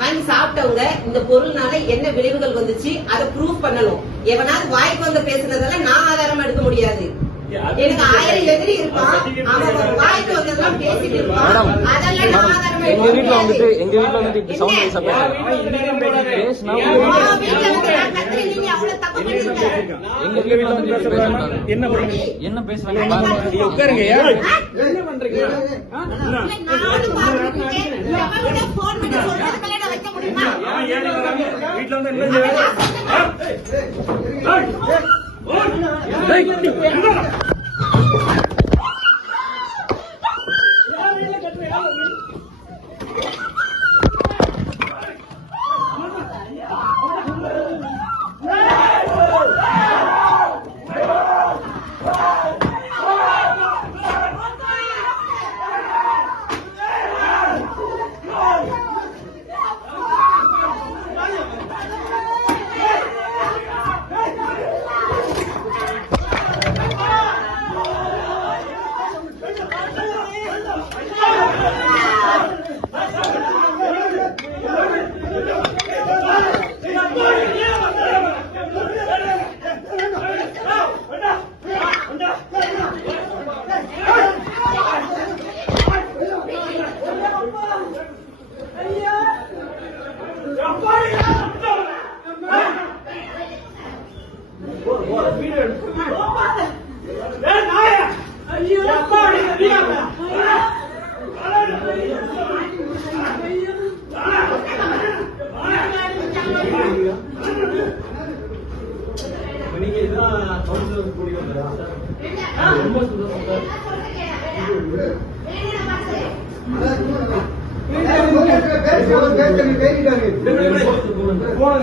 வாங்கி சாப்பிட்டவங்க இந்த பொருள்னால என்ன விளைவுகள் வந்துச்சு அதை ப்ரூவ் பண்ணணும். எவனாவது வாய்க்கு வந்து பேசுனதெல்லாம் நான் ஆதாரமா எடுக்க முடியாது. எனக்கு 1000 எதிரி இருப்பான், அவன் வாய்க்கு வந்ததெல்லாம் பேசிட்டு இருப்பான், அதெல்லாம் நான் ஆதாரமா எடுக்க முடியாது. எங்க வீட்டுல வந்துட்டு இப்படி சவுண்ட் வைஸ் பேசுனா நீங்க அவ்வளவு தப்பு பண்ணிருக்க. எங்க வீட்டுல வந்து என்ன பேசுறாங்க உட்காருங்க. என்ன பண்றீங்க? நானும் பாத்துட்டு இருக்கேன். எவனோட போன் பண்ணி சொல்றதுக்கு நான் வைக்க முடியுமா? வீட்டுல வந்து என்ன போன